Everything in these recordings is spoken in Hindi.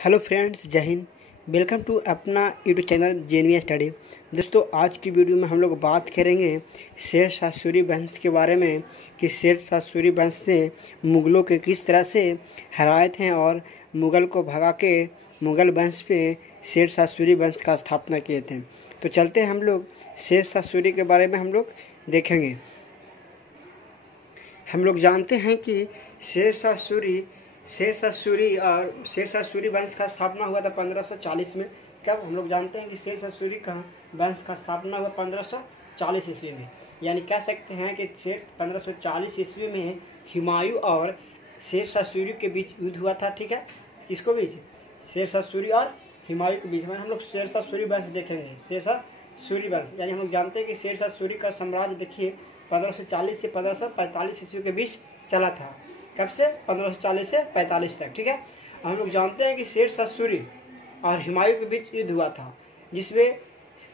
हेलो फ्रेंड्स, जय हिंद। वेलकम टू अपना यूट्यूब चैनल जेएनवी स्टडी। दोस्तों, आज की वीडियो में हम लोग बात करेंगे शेर शाह सूरी वंश के बारे में कि शेर शाह सूरी वंश ने मुग़लों के किस तरह से हराए थे और मुग़ल को भगा के मुग़ल वंश पे शेर शाह सूरी वंश का स्थापना किए थे। तो चलते हैं हम लोग शेर शाह सूरी के बारे में हम लोग देखेंगे। हम लोग जानते हैं कि शेर शाह सूरी वंश का स्थापना हुआ था 1540 में। कब? हम लोग जानते हैं कि शेर शाह सूरी का वंश का स्थापना हुआ 1540 ईस्वी में। यानी कह सकते हैं कि 1540 ईस्वी में हुमायूं और शेर शाह सूरी के बीच युद्ध हुआ था। ठीक है, किसको बीच? शेर शाह सूरी और हुमायूं के बीच में हम लोग शेर शाह सूरी वंश देखेंगे। शेर शाह सूरी वंश यानी हम लोग जानते हैं कि शेर शाह सूरी का साम्राज्य देखिए 1540 से 1545 ईस्वी के बीच चला था। कब से? 1540 से 45 तक। ठीक है, हम लोग जानते हैं कि शेर शाह सूरी और हुमायूं के बीच युद्ध हुआ था, जिसमें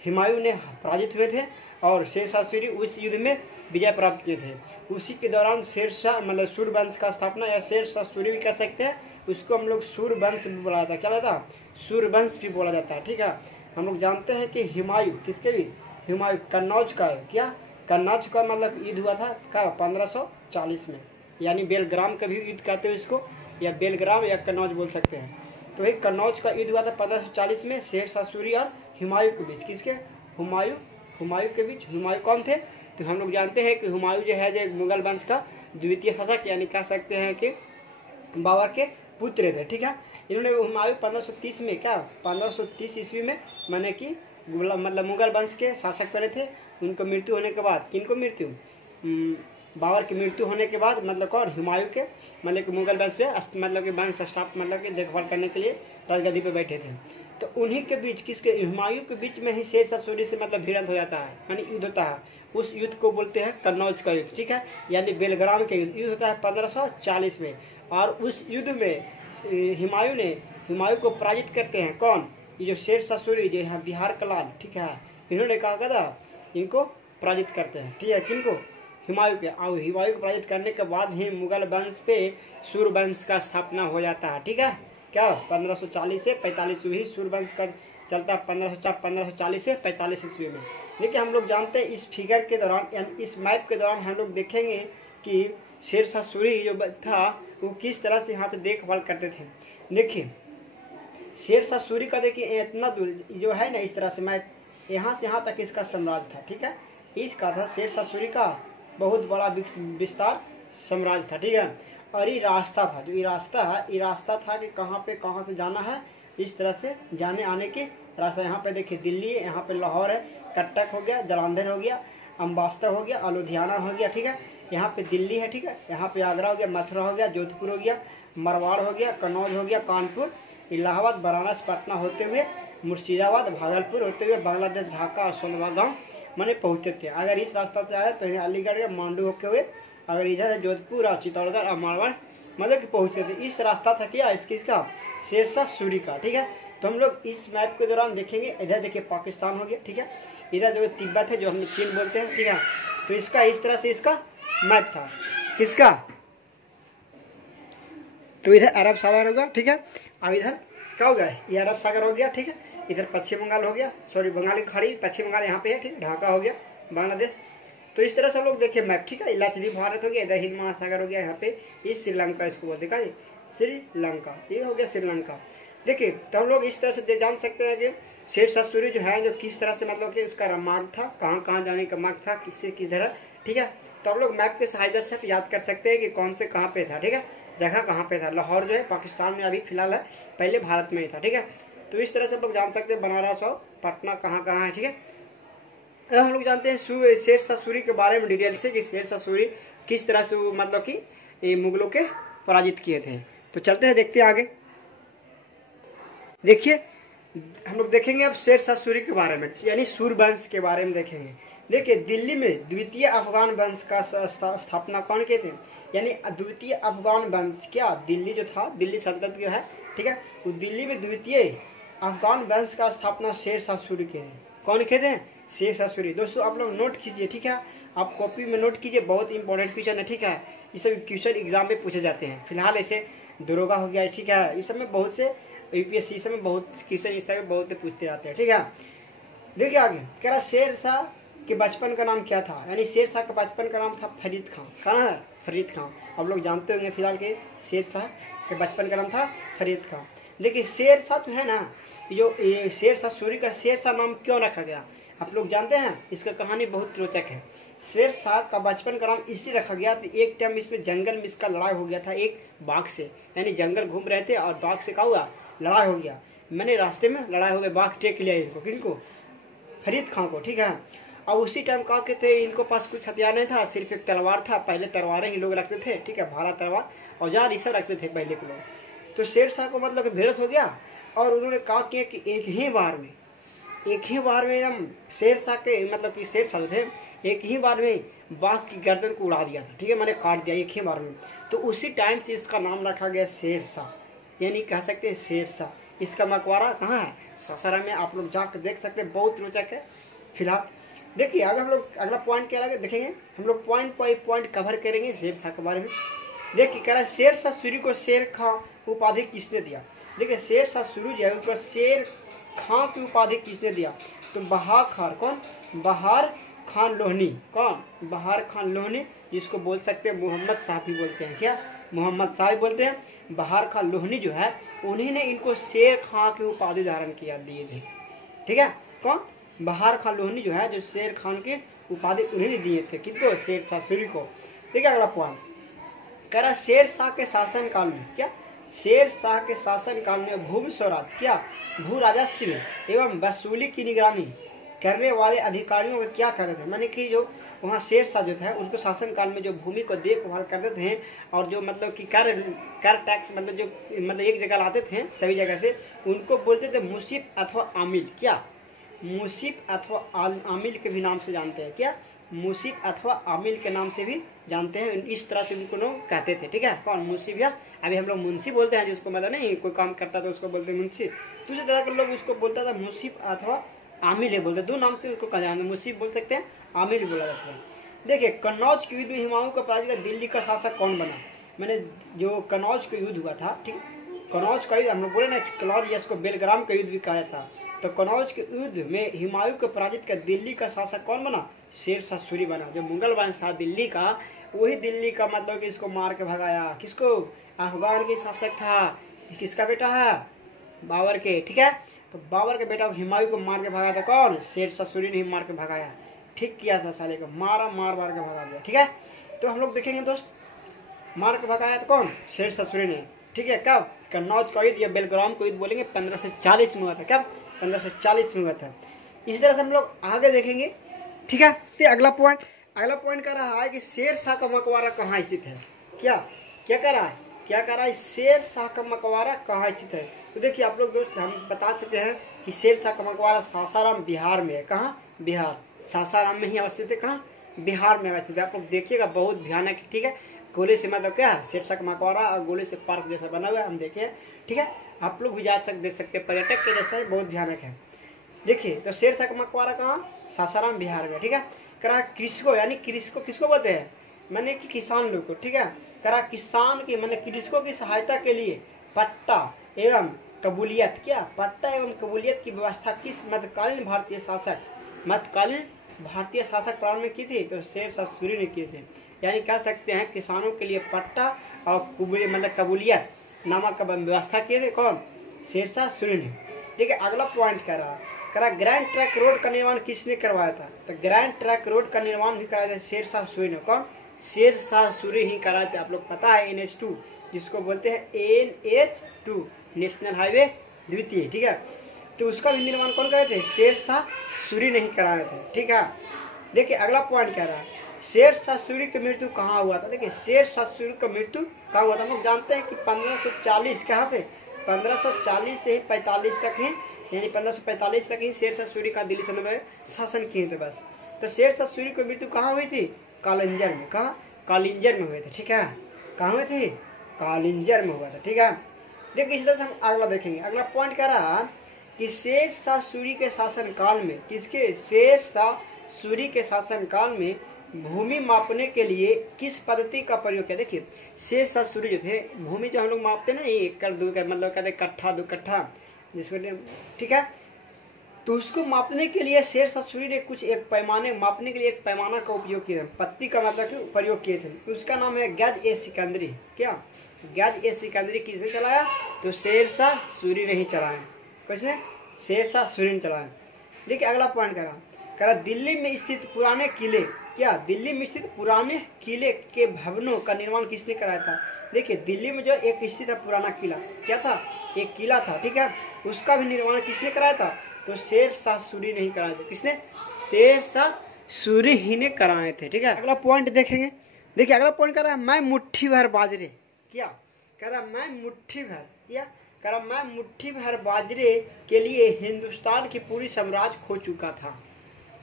हुमायूं ने पराजित हुए थे और शेर शाह सूरी उस युद्ध में विजय प्राप्त किए थे। उसी के दौरान शेर शाह मतलब सूर वंश का स्थापना या शेर शाह सूरी भी कह सकते हैं, उसको हम लोग सूर वंश भी बोला जाता है। क्या रहता है? सूर वंश भी बोला जाता है। ठीक है, हम लोग जानते हैं कि हुमायूं किसके भी? हुमायूं कन्नौज का है। क्या? कन्नौज का मतलब युद्ध हुआ था कब? 1540 में। यानी बेलग्राम का भी युद्ध कहते हैं इसको, या बेलग्राम या कन्नौज बोल सकते हैं। तो एक कन्नौज का युद्ध हुआ था 1540 में शेर शाह सूरी और हुमायूं के बीच। किसके? हुमायूं के बीच। हुमायूं कौन थे? तो हम लोग जानते हैं कि हुमायूं जो है जो मुगल वंश का द्वितीय शासक यानी कह सकते हैं कि बाबर के पुत्र थे। ठीक है, इन्होंने हुमायूं 1530 में 1530 ईस्वी में माने कि मतलब मुगल वंश के शासक बने थे। उनको मृत्यु होने के बाद, किनको मृत्यु? बाबर की मृत्यु होने के बाद मतलब कौन? हुमायूं के मतलब कि मुगल वंश पे मतलब कि वंश स्थापना मतलब कि देखभाल करने के लिए राजगद्दी पे बैठे थे। तो उन्हीं के बीच किसके? हुमायूं के बीच में ही शेर शाह सूरी से मतलब भिड़ंत हो जाता है, यानी युद्ध होता है। उस युद्ध को बोलते हैं कन्नौज का युद्ध। ठीक है, यानी बेलग्राम के युद्ध होता है 1540 में। और उस युद्ध में हुमायूं को पराजित करते हैं। कौन? ये जो शेर शाह सूरी जो है बिहार का लाल, ठीक है, इन्होंने कहा था इनको पराजित करते हैं। ठीक है, किनको? हुमायूं के। हुमायूं को पराजित करने के बाद ही मुगल वंश पे सूर वंश का स्थापना हो जाता है। ठीक है, क्या 1540 से 45 ईस्वी सूर वंश का चलता है 1540 से 45 ईस्वी में। देखिए, हम लोग जानते हैं इस फिगर के दौरान यानी इस मैप के दौरान हम लोग देखेंगे कि शेर शाह सूरी जो था वो किस तरह से यहाँ से देखभाल करते थे। देखिए, शेर शाह सूरी का देखिए इतना दूर जो है ना, इस तरह से मैप यहाँ से यहाँ तक इसका साम्राज्य था। ठीक है, इसका था शेर शाह सूरी का बहुत बड़ा विस्तार साम्राज्य था। ठीक है, और ये रास्ता था, जो ये रास्ता था कि कहाँ से जाना है। इस तरह से जाने आने के रास्ता यहाँ पे देखिए दिल्ली है, यहाँ पे लाहौर है, कटक हो गया, जालंधर हो गया, अम्बास्तर हो गया, लुधियाना हो गया। ठीक है, यहाँ पे दिल्ली है। ठीक है, यहाँ पे आगरा हो गया, मथुरा हो गया, जोधपुर हो गया, मारवाड़ हो गया, कन्नौज हो गया, कानपुर, इलाहाबाद, वाराणसी, पटना होते हुए मुर्शिदाबाद, भागलपुर होते हुए बांग्लादेश, ढाका और सोनभद्र मैंने पहुँचे थे। अगर इस रास्ता से आए तो अलीगढ़ या मांडू होते हुए, अगर इधर है जोधपुर और चित्तौड़गढ़ और मारवाड़ मतलब कि पहुँचे थे। इस रास्ता था क्या? इसका शेर शाह सूरी का। ठीक है, तो हम लोग इस मैप के दौरान देखेंगे। इधर देखिए पाकिस्तान हो गया। ठीक है, इधर जो तिब्बत है जो हम चीन बोलते हैं। ठीक है, तो इसका इस तरह से इसका मैप था। किसका? तो इधर अरब सागर होगा। ठीक है, अब इधर क्या हो गया? ये अरब सागर हो गया। ठीक है, इधर पश्चिम बंगाल हो गया, सॉरी बंगाल की खाड़ी, पश्चिम बंगाल यहाँ पे है। ठीक है, ढाका हो गया, बांग्लादेश। तो इस तरह से हम लोग देखिए मैप। ठीक है, लक्षद्वीप भारत हो गया, इधर हिंद महासागर हो गया, यहाँ पे ये श्रीलंका इसको बोलते हैं। श्रीलंका, ये हो गया श्रीलंका। देखिए, तो हम लोग इस तरह से जान सकते हैं कि शेर शाह सूरी जो है जो किस तरह से मतलब कि उसका मार्ग था, कहाँ जाने का मार्ग था, किससे किधर। ठीक है, तो हम लोग मैप के सहायता से याद कर सकते हैं कि कौन से कहाँ पे था। ठीक है, जगह कहाँ पे था। लाहौर जो है पाकिस्तान में अभी फिलहाल है, पहले भारत में ही था। ठीक है, तो इस तरह से हम लोग जान सकते हैं बनारस और पटना कहाँ है। ठीक है, हम लोग जानते हैं शेर शाह सूरी के बारे में डिटेल से कि शेर शाह सूरी किस तरह से मतलब कि मुगलों के पराजित किए थे। तो चलते हैं, देखते हैं आगे। देखिए, हम लोग देखेंगे अब शेर शाह सूरी के बारे में यानी सूर वंश के बारे में देखेंगे। देखिए, दिल्ली में द्वितीय अफगान वंश का स्थापना कौन किए थे? यानी द्वितीय अफगान वंश क्या दिल्ली जो था, दिल्ली सल्तनत जो है। ठीक है, तो दिल्ली में द्वितीय अफगान वंश का स्थापना शेर शाह सूरी के हैं। कौन किए थे? शेर शाह सूरी। दोस्तों, आप लोग नोट कीजिए। ठीक है, आप कॉपी में नोट कीजिए, बहुत इंपॉर्टेंट क्वेश्चन है। ठीक है, ये सब क्वेश्चन एग्जाम में पूछे जाते हैं। फिलहाल ऐसे दरोगा हो गया। ठीक है, इस सब में बहुत से यूपीएससी से में बहुत क्वेश्चन इस तरह बहुत पूछते आते हैं। ठीक है, देखिए आगे कह रहा शेर शाह के बचपन का नाम क्या था, यानी शेर शाह का बचपन का नाम था फरीद खां। कहाँ है? फरीद खां। आप लोग जानते होंगे फिलहाल के शेर शाह के बचपन का नाम था फरीद खां। देखिए शेर शाह जो है ना, जो शेर शाह सूरी का शेर शाह नाम क्यों रखा गया आप लोग जानते हैं? इसका कहानी बहुत रोचक है। शेर शाह का बचपन का नाम इसलिए रखा गया कि एक टाइम इसमें जंगल में इसका लड़ाई हो गया था एक बाघ से, यानी जंगल घूम रहे थे और बाघ से क्या हुआ, लड़ाई हो गया। मैंने रास्ते में लड़ाई हो गई, बाघ टेक लिया इनको, किनको? फरीद खां को। ठीक है, और उसी टाइम क्या कहते थे, इनको पास कुछ हथियार नहीं था, सिर्फ एक तलवार था। पहले तलवारें ही लोग रखते थे। ठीक है, भाला तलवार औजार ये सब रखते थे पहले के लोग। तो शेर शाह को मतलब भेड़स हो गया और उन्होंने कहा कि एक ही बार में एकदम शेर शाह के मतलब कि शेर शाह थे, एक ही बार में बाघ की गर्दन को उड़ा दिया था। ठीक है, मैंने काट दिया एक ही बार में। तो उसी टाइम से इसका नाम रखा गया शेर शाह, यानी कह सकते हैं शेर शाह। इसका मकबरा कहाँ है? सासाराम में। आप लोग जाकर देख सकते हैं, बहुत रोचक है। फिलहाल देखिए आगे हम लोग अगला पॉइंट क्या लगे देखेंगे, हम लोग पॉइंट बाई पॉइंट कवर करेंगे शेर शाह के बारे में। देखिए कह रहा है शेर शाह सूरी को शेर खां उपाधि किसने दिया? देखिए शेर शाह सूरी जो है उनको शेर खां की उपाधि किसने दिया? तो बहार खान। कौन? बहार खान लोहनी। कौन? बहार खान लोहनी, जिसको बोल सकते हैं मोहम्मद शाह भी बोलते हैं। क्या? मोहम्मद शाह भी बोलते हैं। बहार खान लोहनी जो है उन्हीं ने इनको शेर खां की उपाधि धारण किया दिए थे। ठीक है, कौन? बहार खान लोहनी जो है, जो शेर खान की उपाधि उन्हीं ने दिए थे। किसको? शेर शाह सूरी को। देखिए अगला पॉइंट कह रहा शेर शाह के शासन काल में, क्या शेर शाह के शासन काल में भूमि स्वराज, क्या भू राजस्व में एवं वसूली की निगरानी करने वाले अधिकारियों को क्या कहते थे? माने कि जो वहाँ शेर शाह जो था उनको शासन काल में जो भूमि को देखभाल करते थे और जो मतलब कि कर टैक्स मतलब एक जगह लाते थे सभी जगह से, उनको बोलते थे मुसीफ अथवा आमिल। क्या? मुसीफ अथवा आमिल के भी नाम से जानते हैं। क्या? मुसीफ अथवा आमिल के नाम से भी जानते हैं। इस तरह से उनको लोग कहते थे। ठीक है, कौन? मुसीफ, या अभी हम लोग मुंशी बोलते हैं जिसको मतलब नहीं कोई काम करता तो उसको बोलते हैं मुंशी। दूसरी तरह के लोग उसको बोलता था मुसीफ अथवा आमिल है बोलते, दो नाम से उसको कहा जाता है। मुसीफ बोल सकते हैं, आमिल बोला जाता है। देखिए कन्नौज के युद्ध में हुमायूं का पराजित कर दिल्ली का शासक कौन बना? मैंने जो कन्नौज का युद्ध हुआ था, ठीक, कन्नौज का युद्ध हम लोग बोले ना, कन्नौज या इसको बेलग्राम का युद्ध भी कहा था। तो कन्नौज के युद्ध में हुमायूं को पराजित कर दिल्ली का शासक कौन बना? शेर शाह सूरी बना। जो मुगल वंश था दिल्ली का, वही दिल्ली का मतलब कि इसको मार के भगाया। किसको? अफगान के शासक था। किसका बेटा है? बाबर के। ठीक है, तो बाबर के बेटा हुमायूं को मार के भगाया था कौन? शेर शाह सूरी ने ही मार के भगाया। ठीक किया था, साले को मार मार के भगा दिया। ठीक है, तो हम लोग देखेंगे दोस्त, मार के भगाया था कौन? शेर शाह सूरी ने। ठीक है, कब? कन्नौज का युद्ध या बेलग्राम का युद्ध बोलेंगे 1540 में हुआ था। कब? 1540 में हुआ था। इसी तरह से हम लोग आगे देखेंगे। ठीक है, तो अगला पॉइंट कर रहा है कि शेर शाह का मकबरा कहाँ स्थित है? क्या कर रहा है? शेर शाह का मकबरा कहाँ स्थित है? तो देखिए आप लोग दोस्त, हम बता चुके हैं कि शेर शाह का मकबरा सासाराम बिहार में है। कहाँ? बिहार, सासाराम में ही अवस्थित है। कहाँ? बिहार में अवस्थित है। आप लोग देखिएगा, बहुत भयानक। ठीक है, गोले से मतलब क्या है? शेर शाह का मकबरा और गोले से पार्क जैसा बना हुआ है, हम देखे। ठीक है, आप लोग भी जा सकते देख सकते हैं, पर्यटक के जैसा है, बहुत भयानक है। देखिए तो शेर शाह का मकबरा कहाँ? सासाराम बिहार में। ठीक है, करा कृषको, यानी कृषको किसको बोलते हैं? मैंने कि किसान लोग को। ठीक है, करा किसान की मतलब कृषकों की सहायता के लिए पट्टा एवं कबूलियत, क्या पट्टा एवं कबूलियत की व्यवस्था किस मध्यकालीन भारतीय शासक प्रारंभ में की थी? तो शेर शाह सूरी ने किए थे। यानी कह सकते हैं किसानों के लिए पट्टा और मतलब कबूलियत नामक व्यवस्था किए थे कौन? शेर शाह सूरी ने। देखिए अगला पॉइंट कह रहा ग्रैंड ट्रैंक रोड का निर्माण किसने करवाया था? तो ग्रैंड ट्रैंक रोड का निर्माण भी कराया था शेर शाह सूरी ने। कौन? शेर शाह सूरी ही कराए थे। आप लोग पता है NH2 जिसको बोलते हैं NH2 नेशनल हाईवे द्वितीय। ठीक है, तो उसका भी निर्माण कौन कराए थे? शेर शाह सूरी नहीं कराए थे। ठीक है, देखिए अगला पॉइंट कह रहा है शेर शाह सूरी की मृत्यु कहाँ हुआ था? देखिए शेर शाह सूरी का मृत्यु कहाँ हुआ था? हम लोग जानते हैं कि 1540 कहाँ से 1540 से ही 45 तक ही, यानी 1545 तक ही शेर शाह सूरी का दिल्ली सल्तनत में शासन किए थे बस। तो शेर शाह सूरी की मृत्यु कहाँ हुई थी? कालिंजर में। कहाँ? कालिंजर में हुए थे। ठीक है, कहाँ हुए थे? कालिंजर में हुआ था। ठीक है, देखिए इस तरह से हम अगला देखेंगे। अगला पॉइंट कह रहा कि शेर शाह सूरी के शासन काल में, किसके? शेर शाह सूरी के शासन काल में भूमि मापने के लिए किस पद्धति का प्रयोग किया? देखिए शेर शाह सूरी जो थे, भूमि जो हम लोग मापते हैं ना, 1 एकड़ 2 एकड़ मतलब कहते हैं कट्ठा 2 कट्ठा जिसको, ठीक है, तो उसको मापने के लिए शेर शाह सूरी ने कुछ एक पैमाने मापने के लिए एक पैमाना का उपयोग किया, पत्ती का मतलब कि प्रयोग किए थे। उसका नाम है गज ए सिकंदरी। क्या गज ए सिकंदरी किसने चलाया? तो शेर शाह सूरी ने ही चलाया। किसने? शेर शाह सूरी ने चलाया। देखिए अगला पॉइंट करा दिल्ली में स्थित पुराने किले, क्या दिल्ली में स्थित पुराने किले के भवनों का निर्माण किसने कराया था? देखिए दिल्ली में जो एक स्थित है पुराना किला, क्या था? एक किला था, ठीक है, उसका भी निर्माण किसने कराया था? तो शेर शाह सूरी ने ही कराया था। किसने? शेर शाह सूरी ही ने कराए थे, ठीक है। अगला पॉइंट देखेंगे। देखिए अगला पॉइंट कह रहा है मैं मुट्ठी भर बाजरे, क्या कह रहा है? मैं मुट्ठी भर, क्या कह रहा? मैं मुट्ठी भर बाजरे के लिए हिंदुस्तान की पूरी साम्राज्य खो चुका था,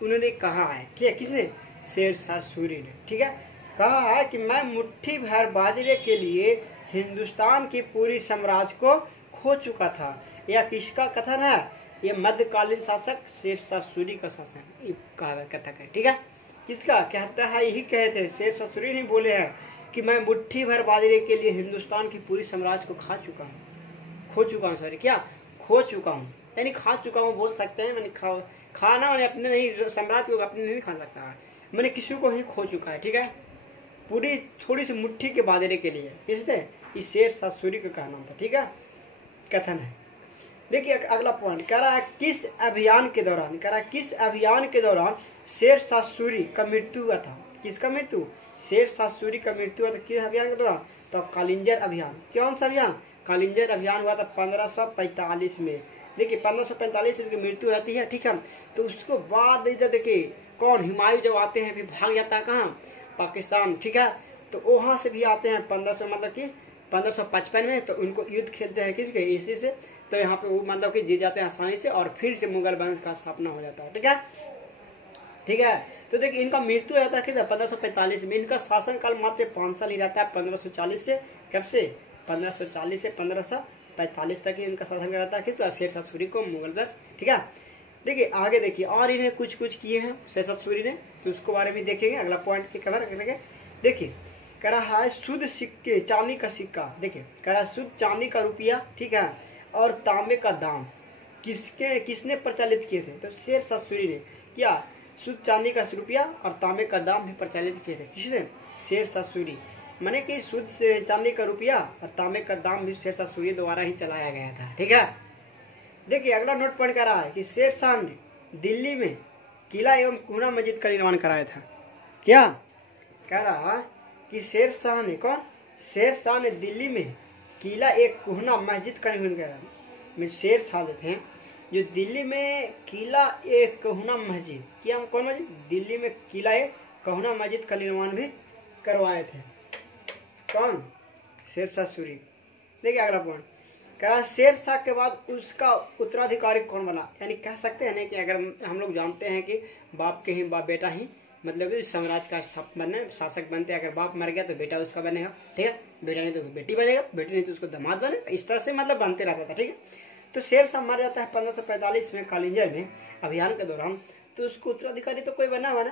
उन्होंने कहा है। ठीक है, किसने? शेर शाह सूरी ने, ठीक है, कहा है कि मैं मुट्ठी भर बाजरे के लिए हिंदुस्तान की पूरी साम्राज्य को खो चुका था। यह किसका कथन है? ये मध्यकालीन शासक शेर शाह सूरी का शासन कथक है, ठीक है। किसका कहता है? यही कहे थे, शेर शाह सूरी नहीं बोले हैं कि मैं मुट्ठी भर बाजरे के लिए हिंदुस्तान की पूरी साम्राज्य को खो चुका हूँ, सॉरी, क्या खो चुका हूँ, यानी खा चुका हूँ बोल सकते हैं। मैंने खाना मैंने अपने नहीं, साम्राज्य को अपने नहीं खा सकता है, मैंने किसी को ही खो चुका है, ठीक है, पूरी थोड़ी सी मुट्ठी के बाजरे के लिए। किसने? इस शेर शाह सूरी का कहना था, ठीक है, कथन है। देखिए अगला पॉइंट कह रहा है किस अभियान के दौरान, कह रहा है किस अभियान के दौरान शेर शाह सूरी का मृत्यु हुआ था? किसका मृत्यु? शेर शाह सूरी का मृत्यु हुआ था किस अभियान के दौरान? तो कालिंजर अभियान। कौन सा अभियान? कालिंजर अभियान हुआ था 1545 में। देखिए 1545 में मृत्यु होती है, ठीक है, तो उसको बाद इधर देखिए कौन, हुमायूं जब आते हैं फिर भाग जाता है कहाँ? पाकिस्तान, ठीक है, तो वहाँ से भी आते हैं 1500 मतलब कि 1555 में, तो उनको युद्ध खेलते हैं किसके? इसी से, तो यहाँ पे वो मतलब कि जीत जाते हैं आसानी से और फिर से मुगल वंश का स्थापना हो जाता है, ठीक है, ठीक है। तो देखिए इनका मृत्यु रहता है किधर? 1545 में। इनका शासन काल मात्र 5 साल ही रहता है, 1540 से, कब से? 1540 से 1545 तक ही इनका शासन रहता है। किसका? शेर शाह सूरी को, मुगल दर, ठीक है। देखिए आगे देखिए और इन्हें कुछ किए हैं शेर शाह सूरी ने, तो उसको बारे में देखेंगे अगला पॉइंट के कवर करेंगे। देखिए कह रहा है शुद्ध सिक्के, चांदी का सिक्का, देखिए कह रहा है शुद्ध चांदी का रुपया, ठीक है, और तांबे का दाम किसने प्रचलित किए थे? तो शेर शाह सूरी ने। क्या? शुद्ध चांदी का रुपया और तांबे का दाम भी प्रचलित किए थे, किसने? शेर शाह सूरी। माने कि शुद्ध चांदी का रुपया और तांबे का दाम भी शेर शाह सूरी द्वारा ही चलाया गया था, ठीक है। देखिए अगला नोट पॉइंट कर रहा है कि शेर शाह ने दिल्ली में किला एवं कुहना मस्जिद का निर्माण कराया था। क्या कह रहा है कि शेर शाह ने, कौन? शेर शाह ने दिल्ली में किला एक कुहना मस्जिद का निर्माण कराया। शेर शाह थे जो दिल्ली में किला एक कुहना मस्जिद, क्या कौन मस्जिद? दिल्ली में किला एक कुहना मस्जिद का निर्माण भी करवाए थे। कौन? शेर शाह सूरी। देखिए अगला पॉइंट कह रहा शेर शाह के बाद उसका उत्तराधिकारी कौन बना? यानी कह सकते हैं ना कि अगर हम लोग जानते हैं कि बाप के ही बाप बेटा ही मतलब कि साम्राज्य का स्थापक बनने शासक बनते हैं। अगर बाप मर गया तो बेटा उसका बनेगा, ठीक है, बेटा नहीं तो बेटी बनेगा, बेटी नहीं तो उसको दामाद बनेगा, इस तरह से मतलब बनते रहता था, ठीक है। तो शेर शाह मर जाता है 1545 में कालिंजर में अभियान के दौरान, तो उसको उत्तराधिकारी तो कोई बना,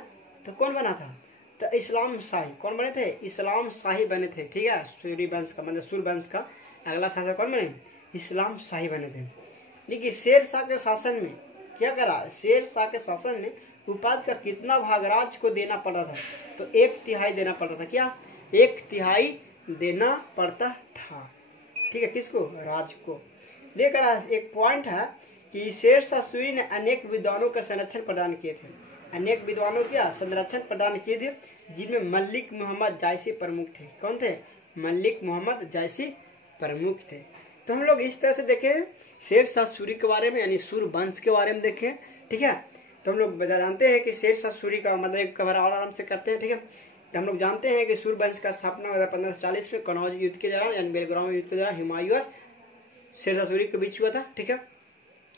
तो कौन बना था? तो इस्लाम शाही। कौन बने थे? इस्लाम शाही बने थे, ठीक है, सूरी वंश का मतलब सूर वंश का अगला शासक कौन बने? इस्लाम शाही बने थे। देखिए शेर शाह के शासन में क्या करा? शेर शाह के शासन में उपाधि का कितना भाग राज्य को देना पड़ता था? तो 1/3 देना पड़ता था। क्या? 1/3 देना पड़ता था, ठीक है, किसको? राज्य को। देखकर एक पॉइंट है कि शेर शाह सूरी ने अनेक विद्वानों का संरक्षण प्रदान किए थे। अनेक विद्वानों का संरक्षण प्रदान किए थे, जिनमें मलिक मोहम्मद जायसी प्रमुख थे। कौन थे? मलिक मोहम्मद जायसी प्रमुख थे। तो हम लोग इस तरह से देखें शेर शाह सूरी के बारे में, यानी सूर वंश के बारे में देखें, ठीक है। तो हम लोग जानते हैं कि शेर शाह सूरी का मतलब एक कवर और आराम से करते हैं, ठीक है। तो हम लोग जानते हैं कि सूर वंश का स्थापना हुआ था 1540 में कनौज युद्ध के दौरान, यानी बेलग्राम युद्ध के दौरान हुमायूं और शेर शाह सूरी के बीच हुआ था, ठीक है।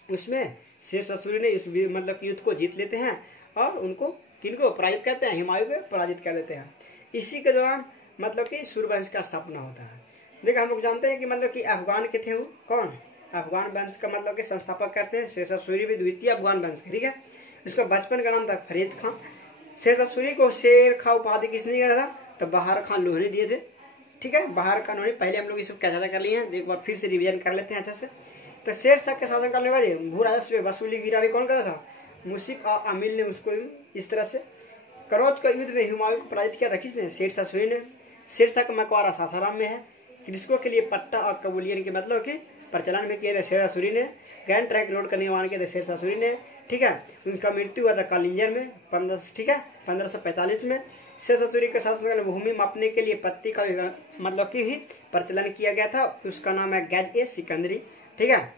उसमें शेर शाह सूरी ने इस मतलब युद्ध को जीत लेते हैं और उनको किनको पराजित करते हैं? हुमायूं को पराजित कर देते हैं। इसी के दौरान मतलब कि सूर्यवंश का स्थापना होता है। देखिए हम लोग जानते हैं कि मतलब कि अफगान के थे वो, कौन? अफगान वंश का मतलब कि संस्थापक करते हैं शेर शाह सूरी भी द्वितीय अफगान वंश, ठीक है। उसका बचपन का नाम था फरीद खान। शेरशाह सूरी को शेर खां उपाधि किसने दिया था? तो बहार खान लोही ने दिए थे। ठीक है, बहार खान लोही। पहले हम लोग ये सब कैसा कर लिए हैं, एक बार फिर से रिवीजन कर लेते हैं अच्छे से। तो शेरशाह के शासनकाल में भू राजस्व वसूली गिरानी कौन करता था? मुंशीफ और अमील ने उसको इस तरह से। कनौज का युद्ध में हुमायूं को पराजित किया था किसने? शेरशाह सूरी ने। शेरशाह का मकबरा सासाराम में है। कृषकों के लिए पट्टा और कबूलियन के मतलब कि प्रचलन में किए थे शेरशाह सूरी ने। ग्रैंड ट्रैंक रोड का निर्माण किया था शेरशाह सूरी ने। ठीक है, उनका मृत्यु हुआ था कालिंजर में 1545 में। शेरशाह सूरी के शासनकाल में भूमि मापने के लिए पत्ती का मतलब कि भी प्रचलन किया गया था। उसका नाम है गैज ए सिकंदरी। ठीक है,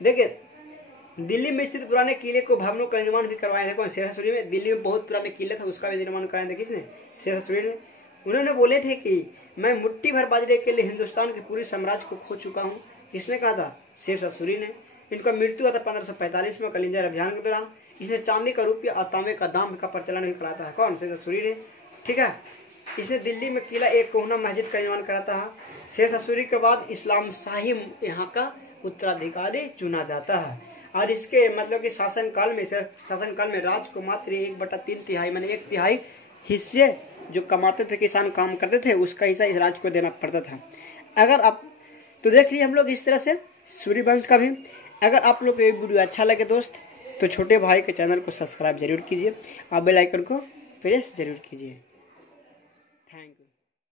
देखिए दिल्ली में स्थित पुराने किले को भवनों का निर्माण भी करवाए थे कौन? शेरशाह सूरी में। दिल्ली में बहुत पुराने किले था, उसका भी निर्माण कराए थे किसने? शेरशाह सूरी ने। उन्होंने बोले थे कि मैं मुट्ठी भर बाजरे के लिए हिंदुस्तान के पूरे साम्राज्य को खो चुका हूँ। किसने कहा था? शेरशाह सूरी ने। इनका मृत्यु हुआ था 1545 में कलिंजर अभियान के दौरान। इसने चांदी का रुपया और तांबे का दाम का प्रचलन भी कराता है कौन? शेरशाह सूरी ने। ठीक है, इसने दिल्ली में किला एक कोहना मस्जिद का निर्माण कराता है। शेरशाह सूरी के बाद इस्लाम शाही यहाँ का उत्तराधिकारी चुना जाता है। और इसके मतलब कि शासनकाल में राज को मात्र 1/3 माने 1/3 हिस्से जो कमाते थे किसान काम करते थे उसका हिस्सा इस राज को देना पड़ता था। अगर आप तो देख लिए हम लोग इस तरह से सूर्य वंश का भी। अगर आप लोग को ये वीडियो अच्छा लगे दोस्त तो छोटे भाई के चैनल को सब्सक्राइब जरूर कीजिए और बेल आइकन को प्रेस जरूर कीजिए।